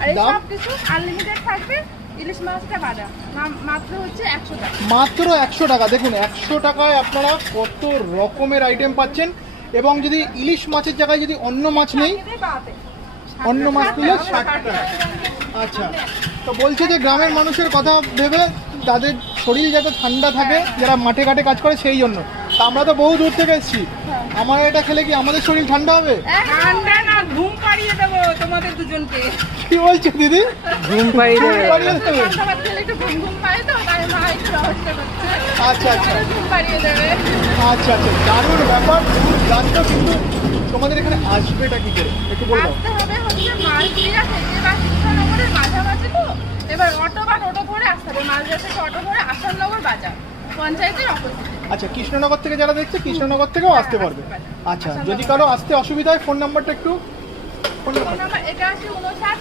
আর এই দাম সব কিছু আনলিমিটেড থাকবে। ইলিশ মাছটা বাদা মাত্র হচ্ছে 100 টাকা। মাত্র 100 টাকা। দেখুন 100 টাকায় আপনারা কত রকমের আইটেম পাচ্ছেন। এবং যদি ইলিশ মাছের জায়গায় যদি অন্য মাছ নেই, অন্য মাছ নিলে 60 টাকা। আচ্ছা, তো বলছে যে গ্রামের মানুষের কথা ভেবে তাদের শরীর যাতে ঠান্ডা থাকে, যারা মাঠে ঘাটে কাজ করে সেই জন্য। তা আমরা তো বহু দূর থেকে এসেছি, আমরা এটা খেলে কি আমাদের শরীর ঠান্ডা হবে? ঠান্ডা না, ঘুম পাড়িয়ে দেবো তোমাদের দুজনকে। কি বলছো দিদি? ঘুম পাড়িয়ে দেবে। পাড়িয়ে দেবে? ঠান্ডা ভাত খেলে একটু ঘুম ঘুম পায় তো, তাই মা একটু রহস্য করছে। আচ্ছা আচ্ছা ঘুম পাড়িয়ে দেবে। আচ্ছা আচ্ছা, দারুণ ব্যাপার। জানতো, কিন্তু তোমাদের এখানে আসবেটা কি করে একটু বলবো? আসতে হবে হচ্ছে মালদিয়া থেকে বা কৃষ্ণনগরের মাঝামাঝি তো। এবার অটো বা টোটো করে আসতে হবে। মালদিয়া থেকে অটো করে আসাননগর বাজার পঞ্চায়েতের অপোজিটে। আচ্ছা, কৃষ্ণনগর থেকে যারা দেখছে কৃষ্ণনগর থেকেও আসতে পারবে। আচ্ছা, যদি কারো আসতে অসুবিধা হয় ফোন নাম্বারটা একটু। ফোন নাম্বার এটা আছে 59